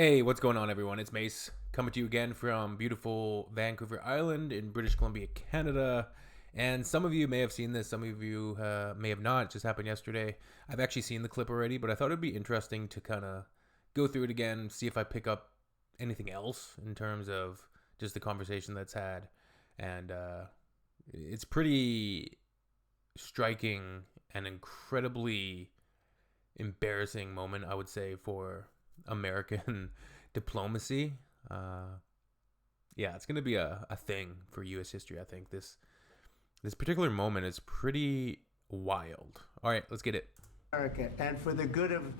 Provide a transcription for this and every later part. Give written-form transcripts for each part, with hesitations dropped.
Hey, what's going on, everyone? It's Mace coming to you again from beautiful Vancouver Island in British Columbia, Canada. And some of you may have seen this, some of you may have not. It just happened yesterday. I've actually seen the clip already, but I thought it'd be interesting to kind of go through it again, see if I pick up anything else in terms of just the conversation that's had. And it's pretty striking and incredibly embarrassing moment, I would say, for American diplomacy. Yeah, it's going to be a thing for U.S. history. I think this particular moment is pretty wild. All right, let's get it. America and for the good of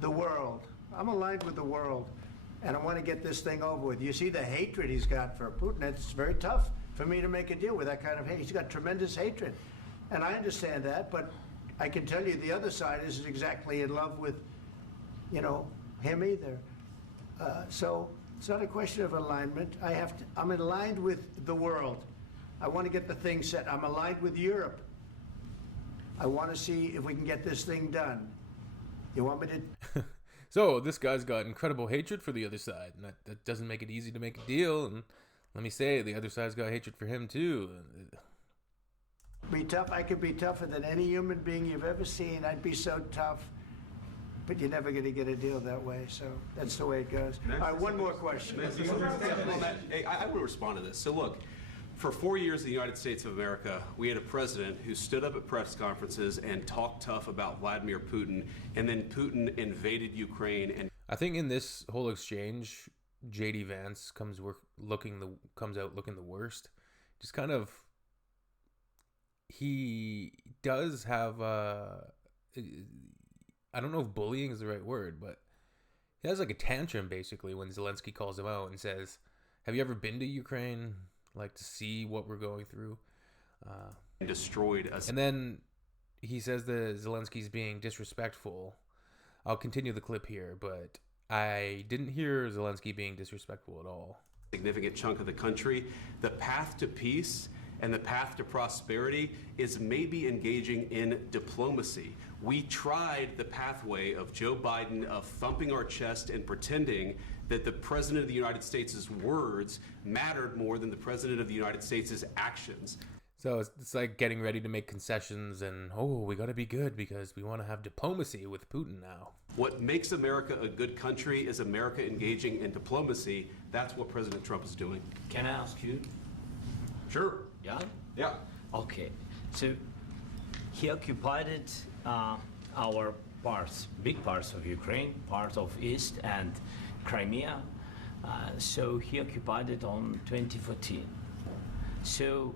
the world. I'm aligned with the world, and I want to get this thing over with. You see the hatred he's got for Putin. It's very tough for me to make a deal with that kind of hate. He's got tremendous hatred, and I understand that, but I can tell you the other side isn't exactly in love with, him either. So it's not a question of alignment. I'm aligned with the world. I want to get the thing set. I'm aligned with Europe. I want to see if we can get this thing done. You want me to? So this guy's got incredible hatred for the other side, and that doesn't make it easy to make a deal. And let me say, the other side's got hatred for him too. Be tough. I could be tougher than any human being you've ever seen. I'd be so tough. But you're never going to get a deal that way, so that's the way it goes. All right, one more question. Hey, I will respond to this. So look, for 4 years in the United States of America, we had a president who stood up at press conferences and talked tough about Vladimir Putin, and then Putin invaded Ukraine. And I think in this whole exchange, JD Vance comes out looking the worst. Just kind of, he does have I don't know if bullying is the right word, but he has like a tantrum basically when Zelensky calls him out and says, "Have you ever been to Ukraine, like to see what we're going through?" Destroyed us. And then he says that Zelensky's being disrespectful. I'll continue the clip here, but I didn't hear Zelensky being disrespectful at all. Significant chunk of the country. The path to peace and the path to prosperity is maybe engaging in diplomacy. We tried the pathway of Joe Biden of thumping our chest and pretending that the President of the United States' words mattered more than the President of the United States' actions. So it's like getting ready to make concessions and, we got to be good because we want to have diplomacy with Putin now. What makes America a good country is America engaging in diplomacy. That's what President Trump is doing. Can I ask you? Sure. Yeah? Yeah. Okay. So he occupied our parts, big parts of Ukraine, part of East and Crimea. So he occupied it on 2014. So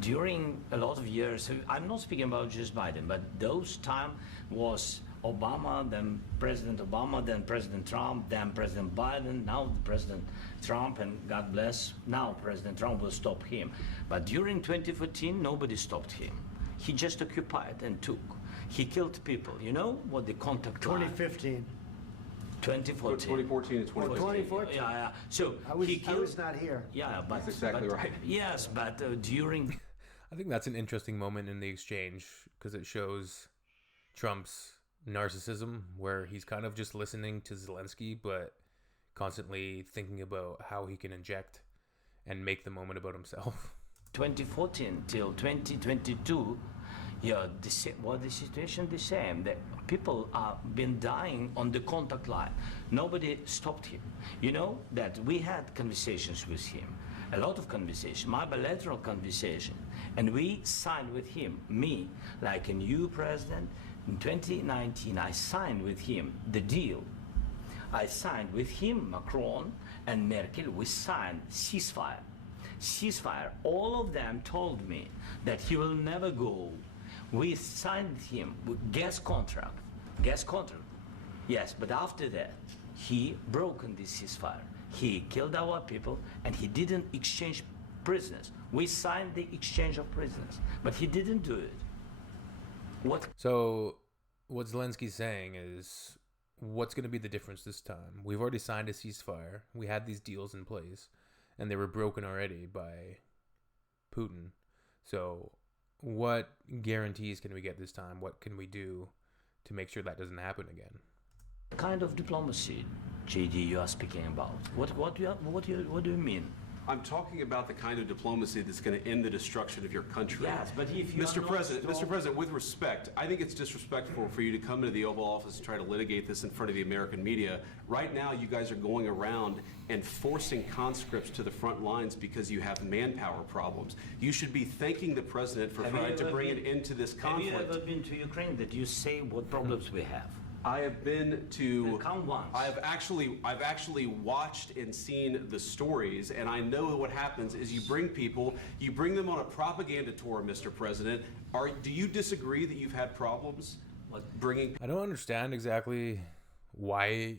during a lot of years, so I'm not speaking about just Biden, but those time was Obama, then President Obama, then President Trump, then President Biden, now President Trump, and God bless, now President Trump will stop him. But during 2014, nobody stopped him. He just occupied and took. He killed people. You know what the contact line? 2015. 2014. 2014 and 2015. 2014. Yeah. So I was not here. Yeah, but that's exactly right. Yes, but during. I think that's an interesting moment in the exchange because it shows Trump's narcissism, where he's kind of just listening to Zelensky, but constantly thinking about how he can inject and make the moment about himself. 2014 till 2022, the situation the same. The people have been dying on the contact line. Nobody stopped him. You know that we had conversations with him, a lot of conversation, my bilateral conversation, and we signed with him, me, like a new president. In 2019, I signed with him the deal. I signed with him, Macron and Merkel, we signed ceasefire. Ceasefire. All of them told me that he will never go. We signed him with gas contract. Gas contract. Yes, but after that, he broken this ceasefire. He killed our people and he didn't exchange prisoners. We signed the exchange of prisoners, but he didn't do it. So what Zelensky's saying is, what's going to be the difference this time? We've already signed a ceasefire. We had these deals in place, and they were broken already by Putin. So what guarantees can we get this time? What can we do to make sure that doesn't happen again? Kind of diplomacy. JD, you are speaking about? What do you mean? I'm talking about the kind of diplomacy that's going to end the destruction of your country. Yes, but if you Mr. are not President, Mr. strong- President, with respect, I think it's disrespectful for you to come into the Oval Office and try to litigate this in front of the American media. Right now, you guys are going around and forcing conscripts to the front lines because you have manpower problems. You should be thanking the President for Have you trying to ever bring been- an end to this Have conflict. you ever been to Ukraine that you say what problems we have? I have been to. Then come once. I've actually watched and seen the stories, and I know what happens is you bring them on a propaganda tour, Mr. President. Do you disagree that you've had problems bringing? I don't understand exactly why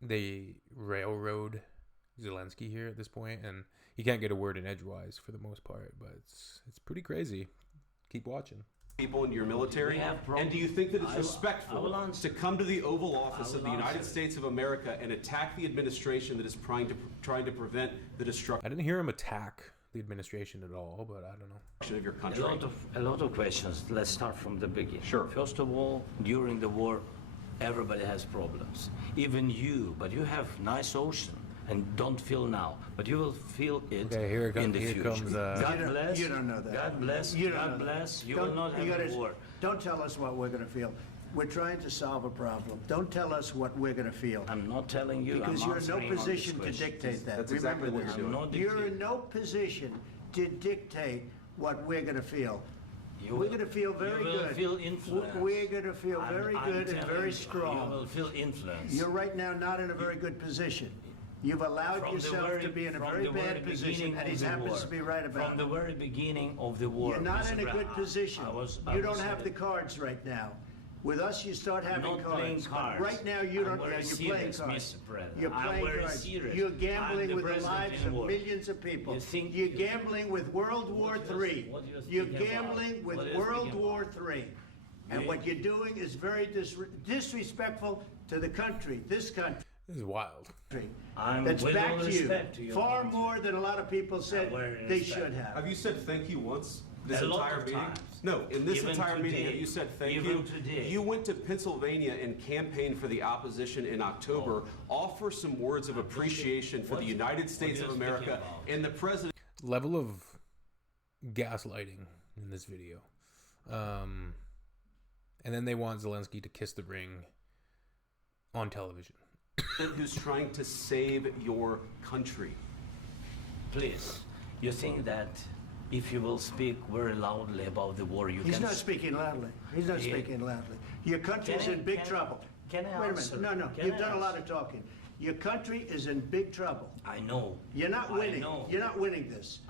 they railroad Zelensky here at this point, and he can't get a word in edgewise for the most part, but it's pretty crazy. Keep watching. People in your military? We have And do you think that it's I will respectful answer. to come to the Oval Office I of will the United answer. States of America and attack the administration that is trying to prevent the destruction I didn't hear him attack the administration at all, but I don't know. of your country? A lot of questions. Let's start from the beginning. Sure. First of all, during the war, everybody has problems. Even you, but you have nice ocean and don't feel now, but you will feel it Okay, here it in comes- the here future. comes, God You don't- bless. you don't know that. God bless. You don't God know that. bless. You will not have a war. Don't tell us what we're going to feel. We're trying to solve a problem. Don't tell us what we're going to feel. I'm not telling you. Because I'm you're in no answering on this position to question. dictate that. That's exactly Remember what this. you're doing. I'm not You're dictating. in no position to dictate what we're going to feel. You We're will- going to feel very you will good. feel influence. We're going to feel very I'm good and telling very you, strong. You will feel influence. You're right now not in a very good position. You've allowed From the yourself to be in a from very the very bad position, beginning and of he the happens war. to be right about From the it. very beginning of the war. You're not Mr. in a Brown, good position. I You don't was have the saying- cards right now. With us, you start having not cards. playing But cards. right now, you I'm don't. very You're playing serious, cards. Mr. President. You're I'm playing very cards. serious. You're I'm gambling the with the president lives in of war. millions of people. You think- You're gambling with World War What you're- III. what you're You're speaking about? gambling with What you're World speaking War about? III. And You- what you're doing is very disrespectful to the country, this country. This is wild. I'm That's with back all to you. respect to your Far country. more than a lot of people said very they respect. should have. Have you said thank you once this A lot entire of meeting? times. No, in this Even entire meeting, have today. you said thank Even you? today. You went to Pennsylvania and campaigned for the opposition in October. Offer some words of appreciation for the United States what of you're speaking America about. and the president. Level of gaslighting in this video. And then they want Zelensky to kiss the ring on television. Who's trying to save your country. Please, you think that if you will speak very loudly about the war, you He's can... not speaking loudly. He's not Yeah. speaking loudly. Your country's Can I- in big can I- trouble. can I Wait a answer? minute. No. Can You've I done a lot answer? of talking. Your country is in big trouble. I know. You're not I winning. know. You're not winning this.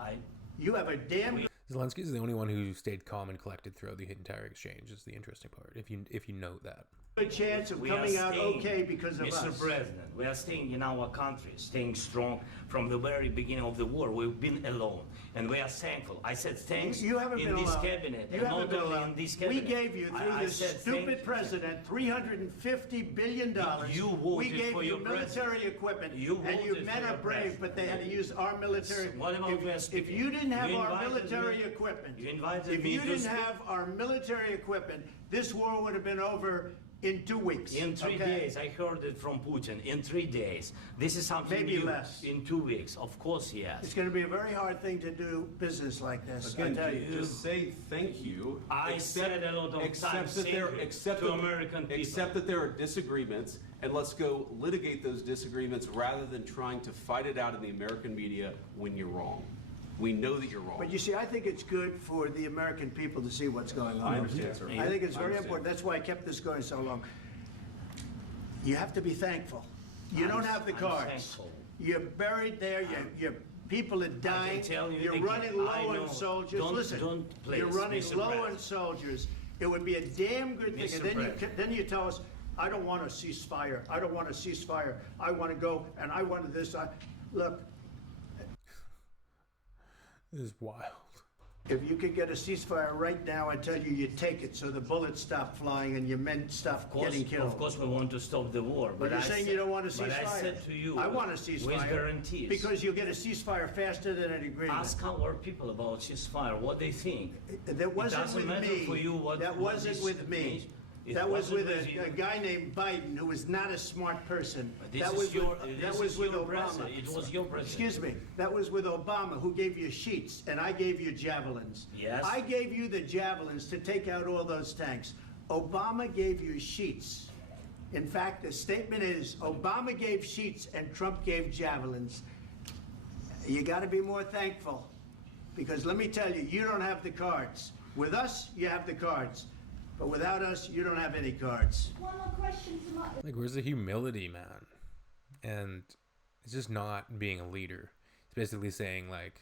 You have a damn Zelensky is the only one who stayed calm and collected throughout the entire exchange. Is the interesting part. If you know that. good chance of We are coming out staying, okay because of Mr. us. President, we are staying in our country, staying strong from the very beginning of the war. We've been alone, and we are thankful. I said thanks You haven't in been this alone. cabinet, You and haven't not been only alone. in this We cabinet. gave you, through I this said stupid thank- president, $350 billion. You We voted gave for you your military president. equipment, You and you voted men for are your brave, president. but they had to use our military. What about we are If speaking? you didn't have You our invited military me- equipment, you invited if me you to didn't speak. have our military equipment, this war would have been over in 2 weeks. In 3 okay? days, I heard it from Putin. In 3 days, this is something Maybe new. less. In 2 weeks, of course, yes. It's going to be a very hard thing to do business like this. I Again, tell you. just say thank you. I said a lot of accept times that thank there, you accept to that- American people. Accept that there are disagreements, and let's go litigate those disagreements rather than trying to fight it out in the American media when you're wrong. We know that you're wrong. But you see, I think it's good for the American people to see what's going on. I understand, sir. I think it's I very understand. important. That's why I kept this going so long. You have to be thankful. You don't have the I'm cards. thankful. You're buried there. Your people are dying. tell you You're again, running low I know. on soldiers. Don't- Listen, don't please, you're running Mr. low on President. soldiers. It would be a damn good thing. Mr. And then President. then you tell us, I don't want a ceasefire. I don't want a ceasefire. I want to go and I want this. Look, This is wild. if you could get a ceasefire right now, I tell you, you take it so the bullets stop flying and your men stop getting killed. Of course, we want to stop the war. But you're I saying said- you don't want a ceasefire. But I said to you, I want a ceasefire. with guarantees. Because you'll get a ceasefire faster than an agreement. Ask our people about ceasefire, what they think. That wasn't doesn't with matter me. for you what- That what wasn't this with me. means. That was wasn't with with a guy named Biden, who was not a smart person. This That is was your, with, this that was is with your Obama. president. It was your president. Excuse me. That was with Obama, who gave you sheets, and I gave you javelins. Yes. I gave you the javelins to take out all those tanks. Obama gave you sheets. In fact, the statement is Obama gave sheets and Trump gave javelins. You got to be more thankful, because let me tell you, you don't have the cards. With us, you have the cards. But without us, you don't have any cards. One more question to my... Like, where's the humility, man? And it's just not being a leader. It's basically saying, like,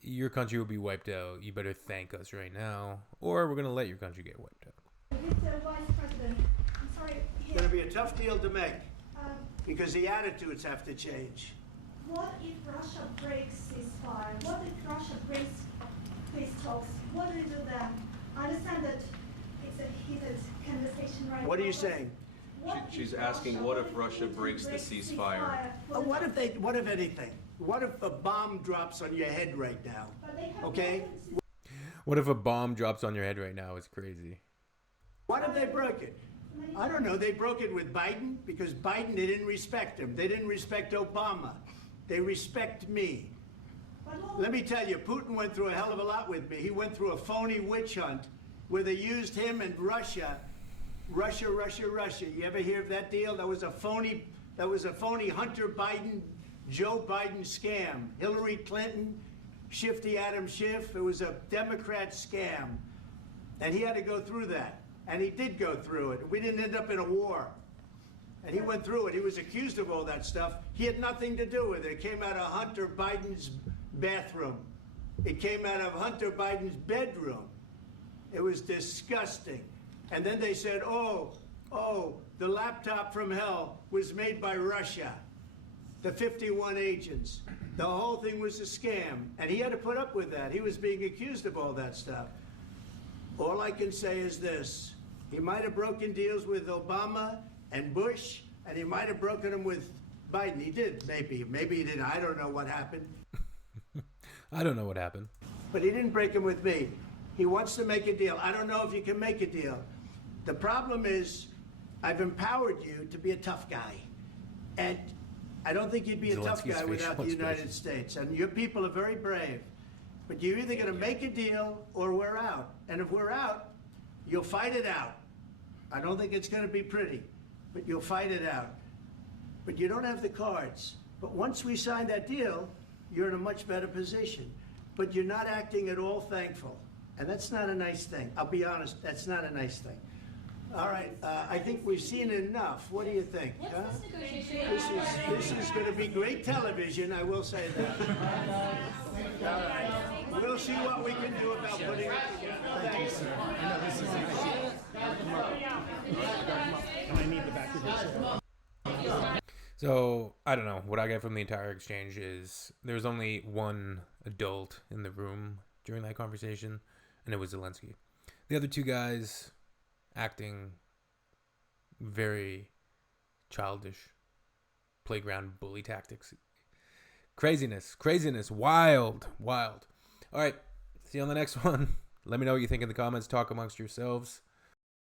your country will be wiped out. You better thank us right now, or we're going to let your country get wiped out. Mr. Vice President, I'm sorry. It's going to be a tough deal to make, Um, because the attitudes have to change. what if Russia breaks ceasefire? What if Russia breaks peace talks? What do we do then? I understand that it's a heated conversation right now. What are you but saying? what She's if asking, what if Russia Putin breaks the ceasefire? What if anything? What if a bomb drops on your head right now? But they have Okay? weapons. What if a bomb drops on your head right now? It's crazy. What if they broke it? I don't know. They broke it with Biden because Biden, they didn't respect him. They didn't respect Obama. They respect me. But what- Let me tell you, Putin went through a hell of a lot with me. He went through a phony witch hunt where they used him and Russia. Russia. You ever hear of that deal? That was a phony Hunter Biden, Joe Biden scam. Hillary Clinton, Shifty Adam Schiff. It was a Democrat scam. And he had to go through that. And he did go through it. We didn't end up in a war. And he went through it. He was accused of all that stuff. He had nothing to do with it. It came out of Hunter Biden's bathroom. It came out of Hunter Biden's bedroom. It was disgusting. And then they said, oh, the laptop from hell was made by Russia. The 51 agents. The whole thing was a scam. And he had to put up with that. He was being accused of all that stuff. All I can say is this. He might have broken deals with Obama and Bush, and he might have broken them with Biden. He did, maybe. Maybe he didn't. I don't know what happened. I don't know what happened. But he didn't break them with me. He wants to make a deal. I don't know if you can make a deal. The problem is, I've empowered you to be a tough guy. And I don't think you'd be a tough Zelensky's guy without the facial United expression. States. And your people are very brave. But you're either going to make a deal or we're out. And if we're out, you'll fight it out. I don't think it's going to be pretty, but you'll fight it out. But you don't have the cards. But once we sign that deal, you're in a much better position. But you're not acting at all thankful. And that's not a nice thing. I'll be honest, that's not a nice thing. All right, I think we've seen enough. What do you think? Huh? This is going to be great television, I will say that. All right. We'll see what we can do about putting it together. Thank you, sir. I know this is and I need the back of your shirt. So, I don't know. What I get from the entire exchange is there was only one adult in the room during that conversation, and it was Zelensky. The other two guys acting very childish, playground bully tactics. Craziness, wild. All right, see you on the next one. Let me know what you think in the comments. Talk amongst yourselves.